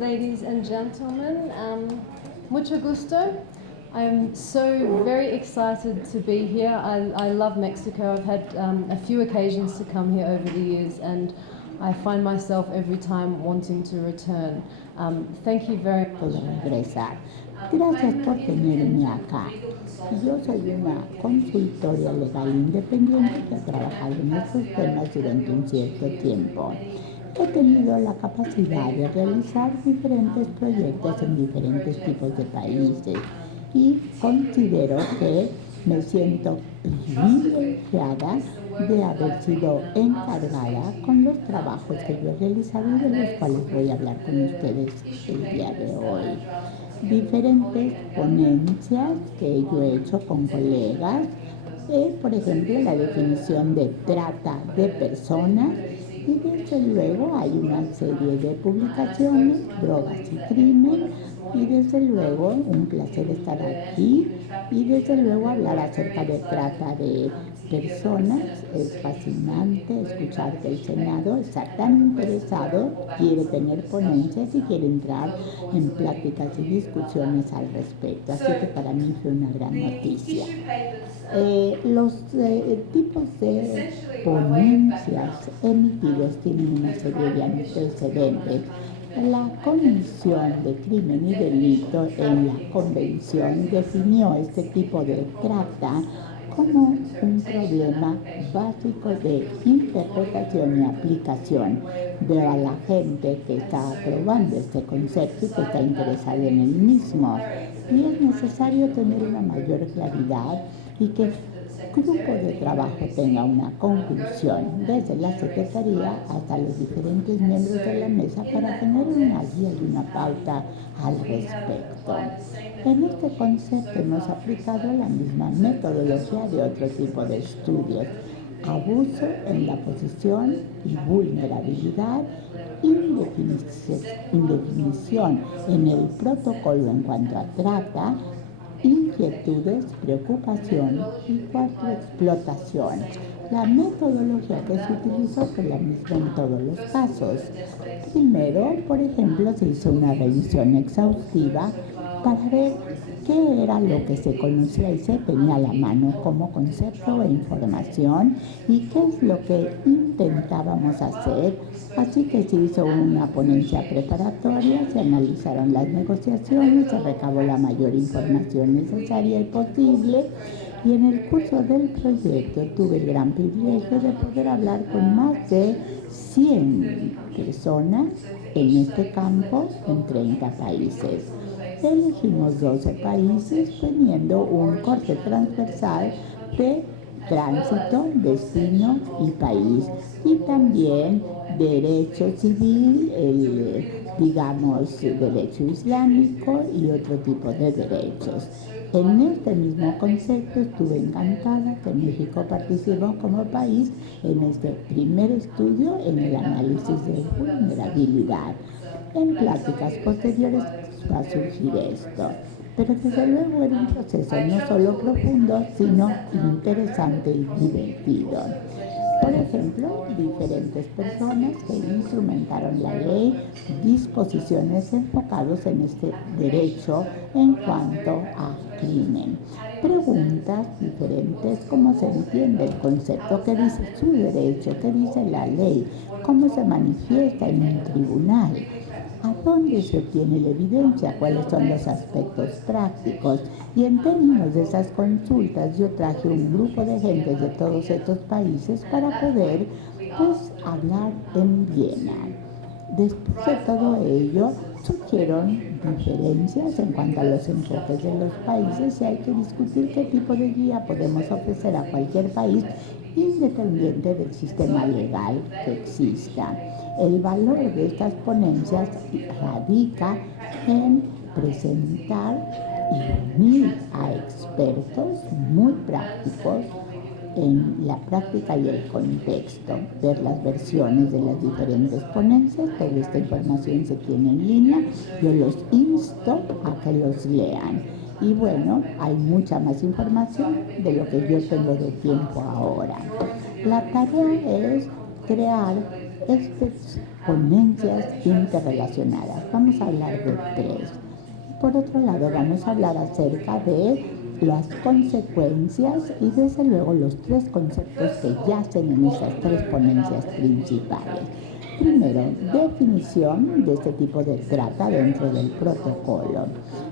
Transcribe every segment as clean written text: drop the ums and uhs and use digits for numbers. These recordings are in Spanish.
ladies and gentlemen. Mucho gusto. I'm so very excited to be here. I love Mexico. I've had a few occasions to come here over the years, and I find myself every time wanting to return. Thank you very much. Regresar. Gracias por tenerme acá. Yo soy una consultora legal independiente que ha trabajado en estos temas durante un cierto tiempo. He tenido la capacidad de realizar diferentes proyectos en diferentes tipos de países y considero que me siento privilegiada de haber sido encargada con los trabajos que yo he realizado y de los cuales voy a hablar con ustedes el día de hoy. Diferentes ponencias que yo he hecho con colegas, por ejemplo, la definición de trata de personas, y desde luego hay una serie de publicaciones, drogas y crimen, y desde luego un placer estar aquí, y desde luego hablar acerca de trata de personas. Es fascinante escuchar que el Senado está tan interesado, quiere tener ponencias y quiere entrar en pláticas y discusiones al respecto, así que para mí fue una gran noticia. Los tipos de ponencias emitidos tienen una serie de antecedentes. La Comisión de Crimen y Delito en la Convención definió este tipo de trata como un problema básico de interpretación y aplicación. Veo a la gente que está aprobando este concepto y que está interesada en el mismo. Y es necesario tener una mayor claridad y que el grupo de trabajo tenga una conclusión desde la Secretaría hasta los diferentes miembros de la mesa para tener una guía y una pauta al respecto. En este concepto hemos aplicado la misma metodología de otro tipo de estudios: abuso en la posición y vulnerabilidad, indefinición en el protocolo en cuanto a trata, inquietudes, preocupación y cuarto, explotación. La metodología que se utilizó fue la misma en todos los casos. Primero, por ejemplo, se hizo una revisión exhaustiva para ver qué era lo que se conocía y se tenía a la mano como concepto e información y qué es lo que intentábamos hacer. Así que se hizo una ponencia preparatoria, se analizaron las negociaciones, se recabó la mayor información necesaria y posible, y en el curso del proyecto tuve el gran privilegio de poder hablar con más de 100 personas en este campo en 30 países. Elegimos 12 países teniendo un corte transversal de tránsito, destino y país, y también derecho civil, derecho islámico y otro tipo de derechos. En este mismo concepto estuve encantada que México participó como país en este primer estudio en el análisis de vulnerabilidad. En pláticas posteriores va a surgir esto, pero desde luego era un proceso no solo profundo, sino interesante y divertido. Por ejemplo, diferentes personas que instrumentaron la ley, disposiciones enfocados en este derecho en cuanto a crimen. Preguntas diferentes: cómo se entiende el concepto, qué dice su derecho, qué dice la ley, cómo se manifiesta en un tribunal, a dónde se obtiene la evidencia, cuáles son los aspectos prácticos. Y en términos de esas consultas, yo traje un grupo de gente de todos estos países para poder hablar en Viena. Después de todo ello, surgieron diferencias en cuanto a los enfoques de los países y hay que discutir qué tipo de guía podemos ofrecer a cualquier país independiente del sistema legal que exista. El valor de estas ponencias radica en presentar y unir a expertos muy prácticos en la práctica y el contexto, ver las versiones de las diferentes ponencias. Toda esta información se tiene en línea, yo los insto a que los lean. Y bueno, hay mucha más información de lo que yo tengo de tiempo ahora. La tarea es crear este ponencias interrelacionadas. Vamos a hablar de 3. Por otro lado, vamos a hablar acerca de las consecuencias y desde luego los 3 conceptos que yacen en esas 3 ponencias principales. Primero, definición de este tipo de trata dentro del protocolo.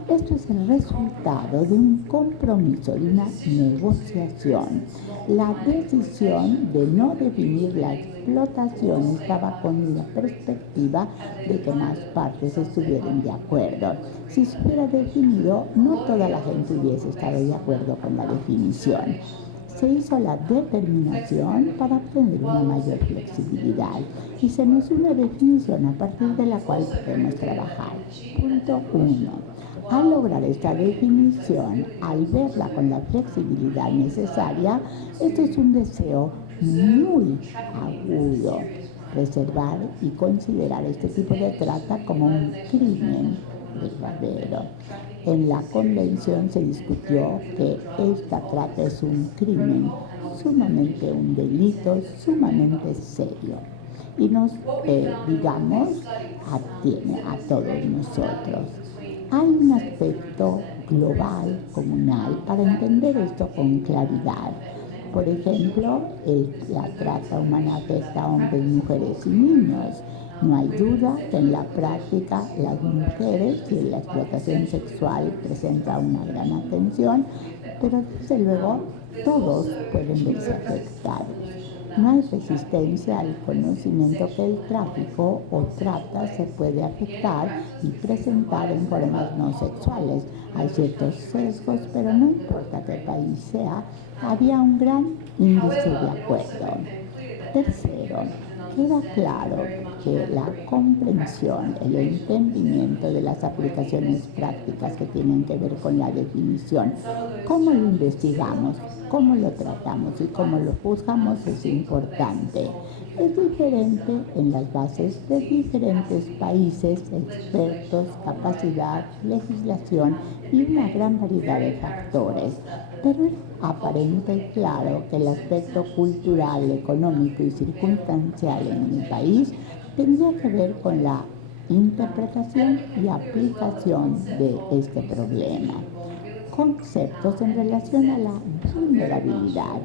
Esto es el resultado de un compromiso, de una negociación. La decisión de no definir la explotación estaba con la perspectiva de que más partes estuvieran de acuerdo. Si se hubiera definido, no toda la gente hubiese estado de acuerdo con la definición. Se hizo la determinación para obtener una mayor flexibilidad y se nos dio una definición a partir de la cual podemos trabajar. Punto 1. Al lograr esta definición, al verla con la flexibilidad necesaria, esto es un deseo muy agudo, preservar y considerar este tipo de trata como un crimen verdadero. En la convención se discutió que esta trata es un crimen sumamente, un delito sumamente serio y nos, atiene a todos nosotros. Hay un aspecto global, comunal, para entender esto con claridad. Por ejemplo, la trata humana afecta a hombres, mujeres y niños. No hay duda que en la práctica las mujeres y la explotación sexual presenta una gran atención, pero desde luego todos pueden verse afectados. No hay resistencia al conocimiento que el tráfico o trata se puede afectar y presentar en formas no sexuales. Hay ciertos sesgos, pero no importa qué país sea, había un gran índice de acuerdo. Tercero, queda claro que la comprensión, el entendimiento de las aplicaciones prácticas que tienen que ver con la definición, cómo lo investigamos, cómo lo tratamos y cómo lo juzgamos es importante. Es diferente en las bases de diferentes países, expertos, capacidad, legislación y una gran variedad de factores. Pero es aparente y claro que el aspecto cultural, económico y circunstancial en el país tendría que ver con la interpretación y aplicación de este problema. Conceptos en relación a la vulnerabilidad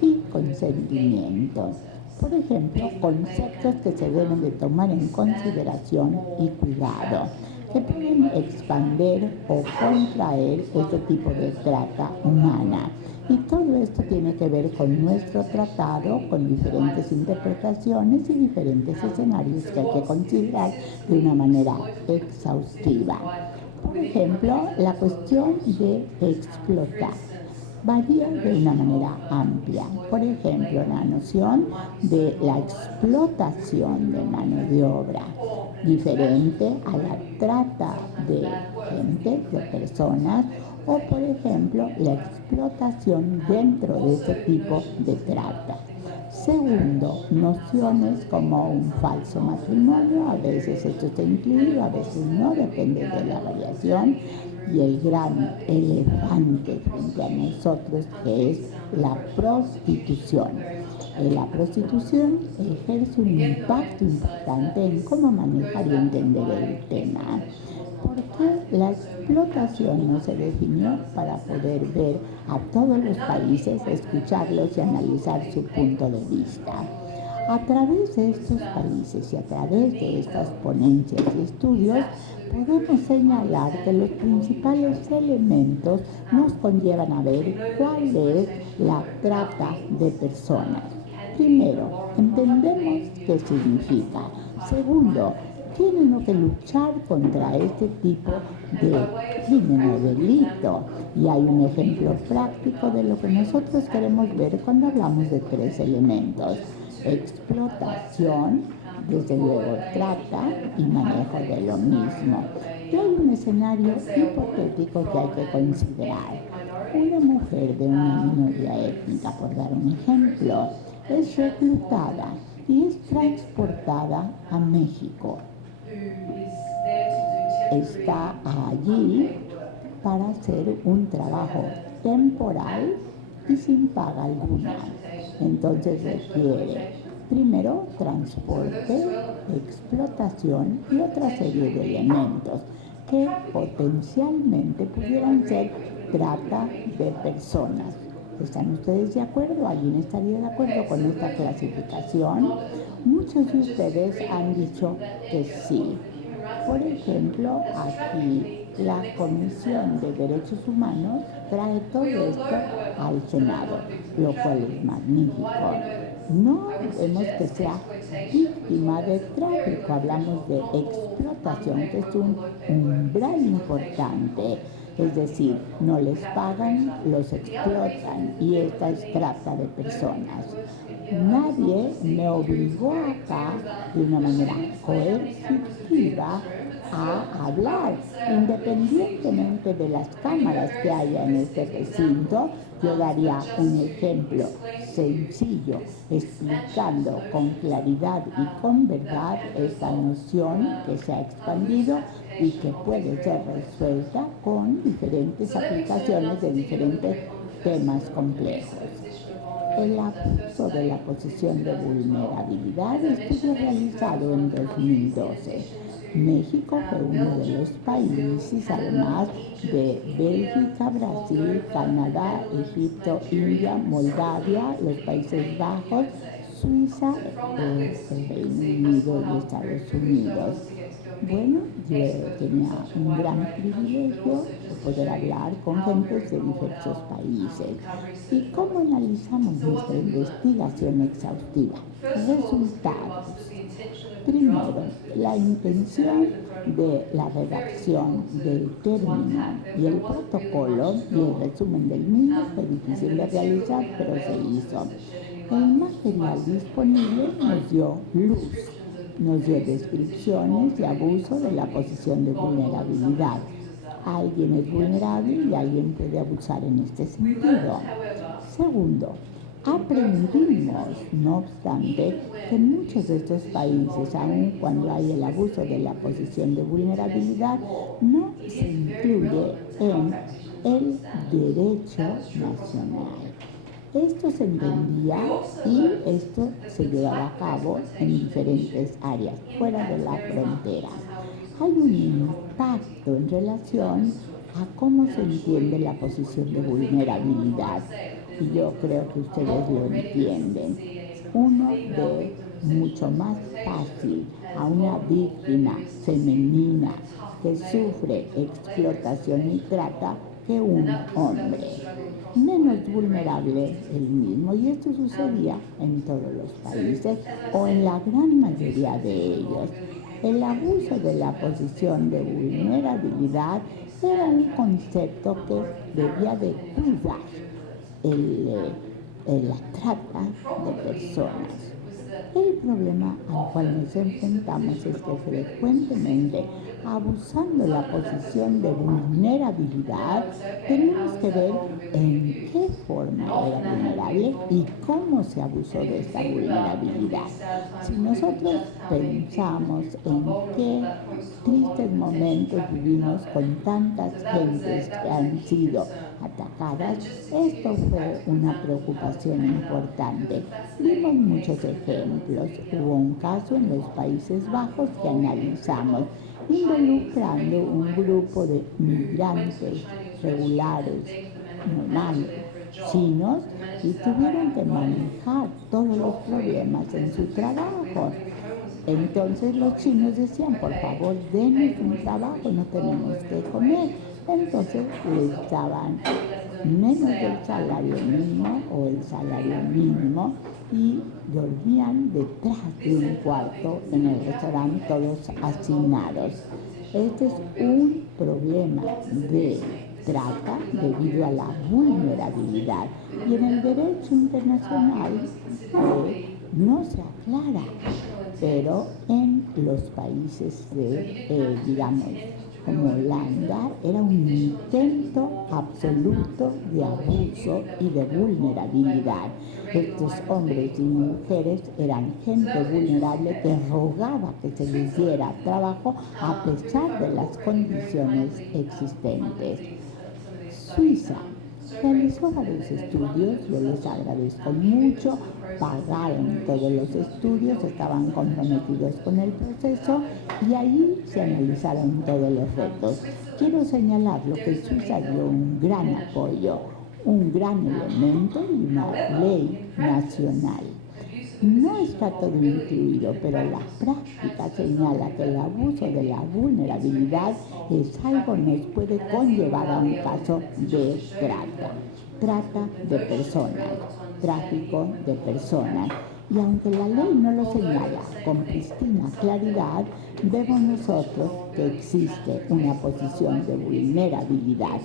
y consentimiento. Por ejemplo, conceptos que se deben de tomar en consideración y cuidado, que pueden expandir o contraer este tipo de trata humana. Y todo esto tiene que ver con nuestro tratado, con diferentes interpretaciones y diferentes escenarios que hay que considerar de una manera exhaustiva. Por ejemplo, la cuestión de explotar varía de una manera amplia. Por ejemplo, la noción de la explotación de mano de obra, diferente a la trata de gente, de personas, o por ejemplo, la explotación dentro de este tipo de trata. Segundo, nociones como un falso matrimonio, a veces esto está incluido, a veces no, depende de la variación. Y el gran elefante frente a nosotros, que es la prostitución. La prostitución ejerce un impacto importante en cómo manejar y entender el tema. Porque la explotación no se definió para poder ver a todos los países, escucharlos y analizar su punto de vista. A través de estos países y a través de estas ponencias y estudios, podemos señalar que los principales elementos nos conllevan a ver cuál es la trata de personas. Primero, entendemos qué significa. Segundo, tienen que luchar contra este tipo de crimen o delito. Y hay un ejemplo práctico de lo que nosotros queremos ver cuando hablamos de 3 elementos: explotación, desde luego trata y manejo de lo mismo. Y hay un escenario hipotético que hay que considerar. Una mujer de una minoría étnica, por dar un ejemplo, es reclutada y es transportada a México. Está allí para hacer un trabajo temporal y sin paga alguna. Entonces requiere Primero, transporte, explotación y otra serie de elementos que potencialmente pudieran ser trata de personas. ¿Están ustedes de acuerdo? ¿Alguien estaría de acuerdo con esta clasificación? Muchos de ustedes han dicho que sí. Por ejemplo, aquí la Comisión de Derechos Humanos trae todo esto al Senado, lo cual es magnífico. No vemos que sea víctima de tráfico, hablamos de explotación, que es un umbral importante. Es decir, no les pagan, los explotan y esta es trata de personas. Nadie me obligó acá de una manera coercitiva a hablar. Independientemente de las cámaras que haya en este recinto, yo daría un ejemplo sencillo, explicando con claridad y con verdad esta noción que se ha expandido y que puede ser resuelta con diferentes aplicaciones de diferentes temas complejos. El abuso de la posición de vulnerabilidad estuvo realizado en 2012. México fue uno de los países, además de Bélgica, Brasil, Canadá, Egipto, India, Moldavia, los Países Bajos, Suiza, el Reino Unido y Estados Unidos. Bueno, yo tenía un gran privilegio de poder hablar con gentes de diversos países. ¿Y cómo analizamos nuestra investigación exhaustiva? Resultados. Primero, la intención de la redacción del término y el protocolo y el resumen del mismo fue difícil de realizar, pero se hizo. El material disponible nos dio luz. Nos dio descripciones de abuso de la posición de vulnerabilidad. Alguien es vulnerable y alguien puede abusar en este sentido. Segundo, aprendimos, no obstante, que en muchos de estos países, aun cuando hay el abuso de la posición de vulnerabilidad, no se incluye en el derecho nacional. Esto se entendía y esto se llevaba a cabo en diferentes áreas, fuera de la frontera. Hay un impacto en relación a cómo se entiende la posición de vulnerabilidad. Y yo creo que ustedes lo entienden. Uno ve mucho más fácil a una víctima femenina que sufre explotación y trata que un hombre. Menos vulnerable el mismo, y esto sucedía en todos los países o en la gran mayoría de ellos. El abuso de la posición de vulnerabilidad era un concepto que debía de cuidar la trata de personas. El problema al cual nos enfrentamos es que frecuentemente, abusando la posición de vulnerabilidad, tenemos que ver en qué forma era vulnerable y cómo se abusó de esta vulnerabilidad. Si nosotros pensamos en qué tristes momentos vivimos con tantas gentes que han sido atacadas, esto fue una preocupación importante. Vimos muchos ejemplos. Hubo un caso en los Países Bajos que analizamos, involucrando un grupo de migrantes regulares, normales, chinos, y tuvieron que manejar todos los problemas en su trabajo. Entonces los chinos decían, por favor, denos un trabajo, no tenemos que comer. Entonces les daban menos del salario mínimo o el salario mínimo y dormían detrás de un cuarto en el restaurante, todos hacinados. Este es un problema de trata debido a la vulnerabilidad, y en el derecho internacional no se aclara, pero en los países de, digamos, como Holanda, era un intento absoluto de abuso y de vulnerabilidad. Estos hombres y mujeres eran gente vulnerable que rogaba que se les diera trabajo a pesar de las condiciones existentes. Suiza. Realizó varios estudios, yo les agradezco mucho, pagaron todos los estudios, estaban comprometidos con el proceso y ahí se analizaron todos los retos. Quiero señalar lo que Suiza dio un gran apoyo, un gran elemento y una ley nacional. No está todo incluido, pero la práctica señala que el abuso de la vulnerabilidad es algo que nos puede conllevar a un caso de trata de personas, tráfico de personas. Y aunque la ley no lo señala con pristina claridad, vemos nosotros que existe una posición de vulnerabilidad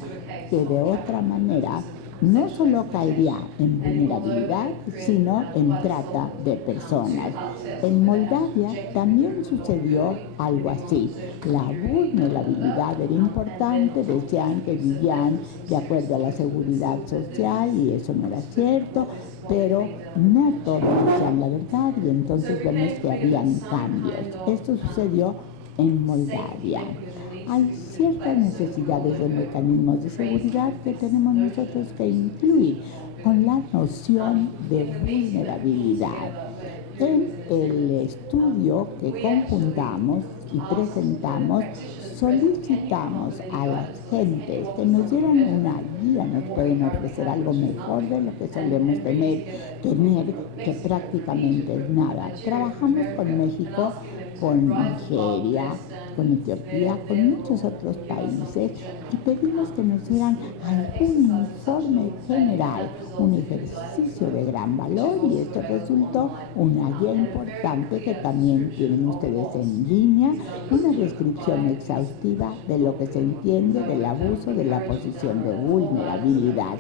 que de otra manera no solo caería en vulnerabilidad, sino en trata de personas. En Moldavia también sucedió algo así. La vulnerabilidad era importante, decían que vivían de acuerdo a la seguridad social y eso no era cierto, pero no todos decían la verdad y entonces vemos que habían cambios. Esto sucedió en Moldavia. Hay ciertas necesidades de mecanismos de seguridad que tenemos nosotros que incluir con la noción de vulnerabilidad. En el estudio que conjuntamos y presentamos, solicitamos a las gentes que nos dieran una guía, nos pueden ofrecer algo mejor de lo que solemos tener que prácticamente es nada. Trabajamos con México, con Nigeria, con Etiopía, con muchos otros países y pedimos que nos dieran algún informe general, un ejercicio de gran valor y esto resultó una guía importante que también tienen ustedes en línea, una descripción exhaustiva de lo que se entiende del abuso de la posición de vulnerabilidad.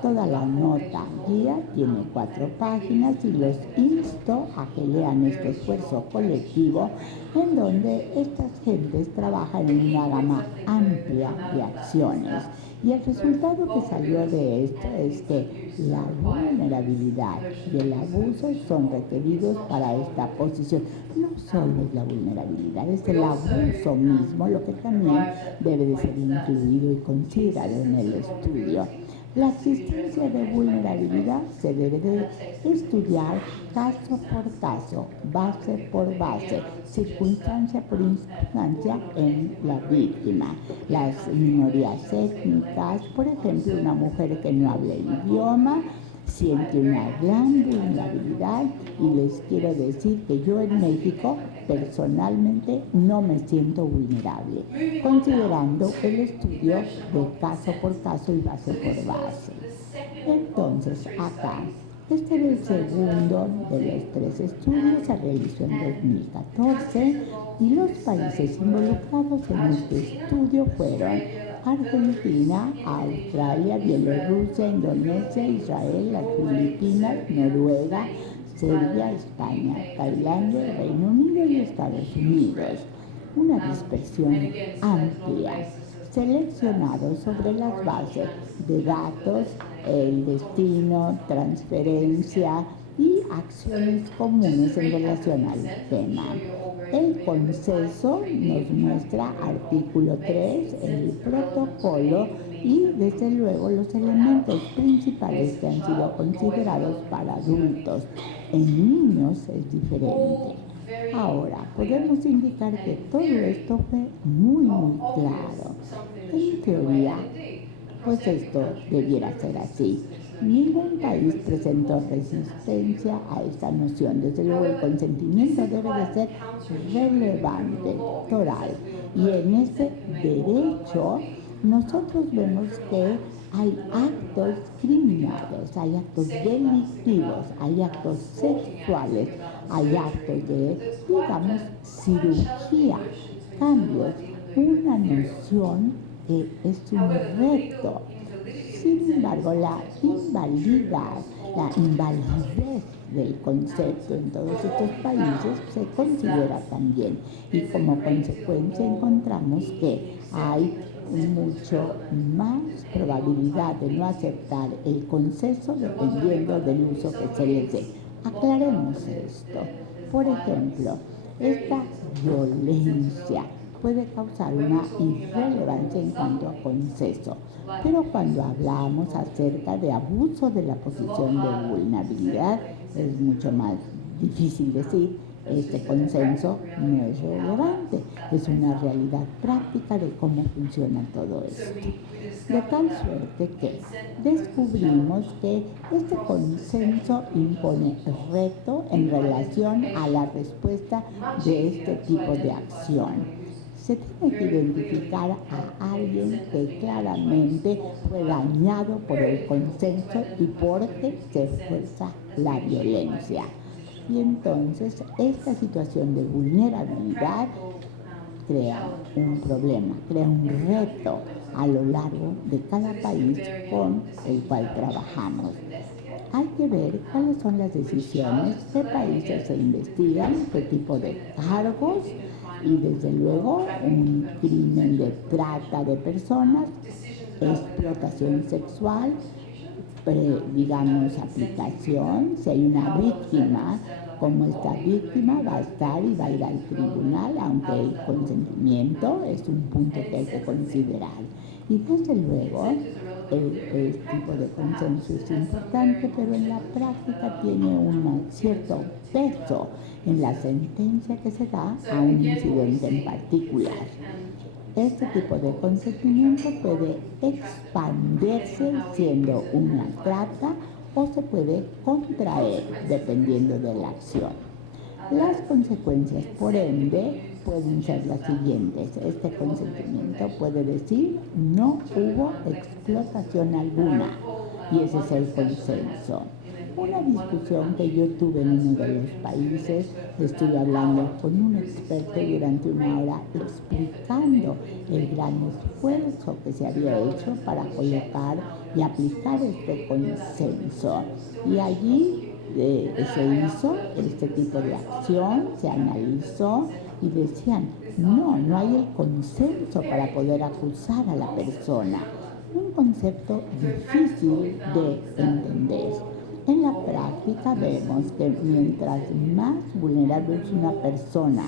Toda la nota guía tiene 4 páginas y los insto a que lean este esfuerzo colectivo en donde estas gentes trabajan en una gama amplia de acciones. Y el resultado que salió de esto es que la vulnerabilidad y el abuso son requeridos para esta posición. No solo es la vulnerabilidad, es el abuso mismo, lo que también debe de ser incluido y considerado en el estudio. La existencia de vulnerabilidad se debe de estudiar caso por caso, base por base, circunstancia por circunstancia en la víctima. Las minorías étnicas, por ejemplo, una mujer que no habla el idioma, siente una gran vulnerabilidad y les quiero decir que yo en México personalmente no me siento vulnerable, considerando el estudio de caso por caso y base por base. Entonces, acá, este era el segundo de los 3 estudios, se realizó en 2014 y los países involucrados en este estudio fueron Argentina, Australia, Bielorrusia, Indonesia, Israel, las Filipinas, Noruega, Serbia, España, Tailandia, Reino Unido y Estados Unidos. Una dispersión amplia, seleccionado sobre las bases de datos, el destino, transferencia y acciones comunes en relación al tema. El consenso nos muestra artículo 3, el protocolo y desde luego los elementos principales que han sido considerados para adultos. En niños es diferente. Ahora, podemos indicar que todo esto fue muy claro. En teoría, pues esto debiera ser así. Ningún país presentó resistencia a esta noción. Desde luego el consentimiento debe de ser relevante, toral. Y en ese derecho nosotros vemos que hay actos criminales, hay actos delictivos, hay actos sexuales, hay actos de, digamos, cirugía, cambios, una noción que es un reto. Sin embargo, la invalidez del concepto en todos estos países se considera también y como consecuencia encontramos que hay mucho más probabilidad de no aceptar el consenso dependiendo del uso que se les dé. Aclaremos esto. Por ejemplo, esta violencia puede causar una irrelevancia en cuanto a consenso. Pero cuando hablamos acerca de abuso de la posición de vulnerabilidad, es mucho más difícil decir este consenso no es relevante, es una realidad práctica de cómo funciona todo esto. De tal suerte que descubrimos que este consenso impone reto en relación a la respuesta de este tipo de acción. Se tiene que identificar a alguien que claramente fue dañado por el consenso y porque se fuerza la violencia. Y entonces esta situación de vulnerabilidad crea un problema, crea un reto a lo largo de cada país con el cual trabajamos. Hay que ver cuáles son las decisiones, qué países se investigan, qué tipo de cargos y desde luego un crimen de trata de personas, explotación sexual, digamos aplicación, si hay una víctima, como esta víctima va a estar y va a ir al tribunal, aunque el consentimiento es un punto que hay que considerar. Y desde luego el tipo de consenso es importante, pero en la práctica tiene un cierto peso en la sentencia que se da a un incidente en particular. Este tipo de consentimiento puede expandirse siendo una trata o se puede contraer dependiendo de la acción. Las consecuencias, por ende, pueden ser las siguientes. Este consentimiento puede decir no hubo explotación alguna y ese es el consenso. Una discusión que yo tuve en uno de los países, estuve hablando con un experto durante una hora explicando el gran esfuerzo que se había hecho para colocar y aplicar este consenso. Y allí se hizo este tipo de acción, se analizó y decían, no hay el consenso para poder acusar a la persona. Un concepto difícil de entender. En la práctica vemos que mientras más vulnerable es una persona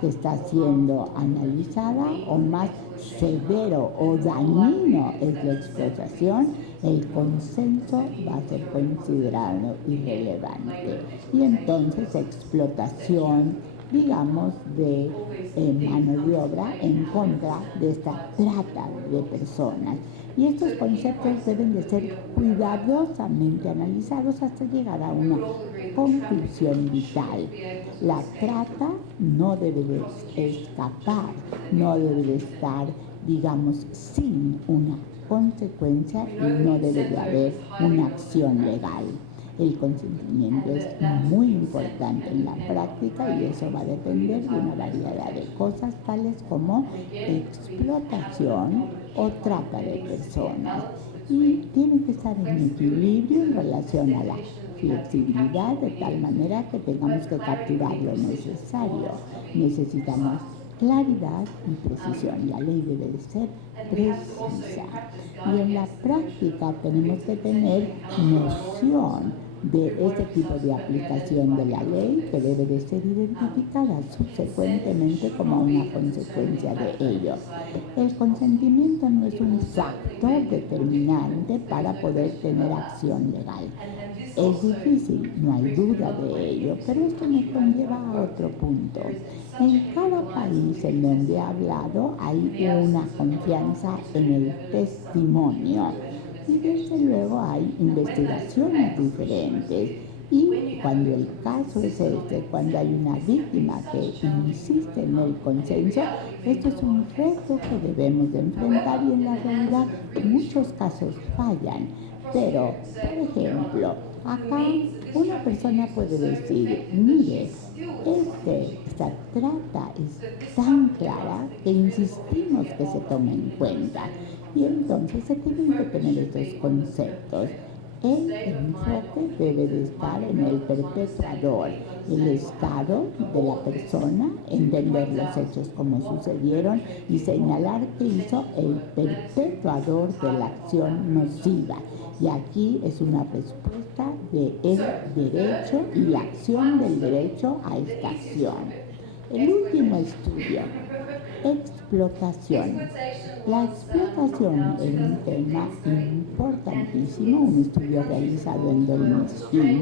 que está siendo analizada o más severo o dañino es la explotación, el consenso va a ser considerado irrelevante. Y entonces explotación, digamos, de mano de obra en contra de esta trata de personas. Y estos conceptos deben de ser cuidadosamente analizados hasta llegar a una conclusión vital. La trata no debe de escapar, no debe de estar, digamos, sin una consecuencia y no debe de haber una acción legal. El consentimiento es muy importante en la práctica y eso va a depender de una variedad de cosas tales como explotación o trata de personas. Y tiene que estar en equilibrio en relación a la flexibilidad de tal manera que tengamos que capturar lo necesario. Necesitamos claridad y precisión. La ley debe de ser precisa. Y en la práctica tenemos que tener noción de este tipo de aplicación de la ley que debe de ser identificada subsecuentemente como una consecuencia de ello. El consentimiento no es un factor determinante para poder tener acción legal. Es difícil, no hay duda de ello, pero esto me conlleva a otro punto. En cada país en donde he hablado hay una confianza en el testimonio y desde luego hay investigaciones diferentes. Y cuando el caso es cuando hay una víctima que insiste en el consenso, esto es un reto que debemos de enfrentar y en la realidad muchos casos fallan. Pero, por ejemplo, acá una persona puede decir, mire, esta trata es tan clara que insistimos que se tome en cuenta. Y entonces se tienen que tener estos conceptos. El enfoque debe de estar en el perpetuador, el estado de la persona, entender los hechos como sucedieron y señalar que hizo el perpetuador de la acción nociva. Y aquí es una respuesta del derecho y la acción del derecho a esta acción. El último estudio Explotación. La explotación es un tema importantísimo, un estudio realizado en 2000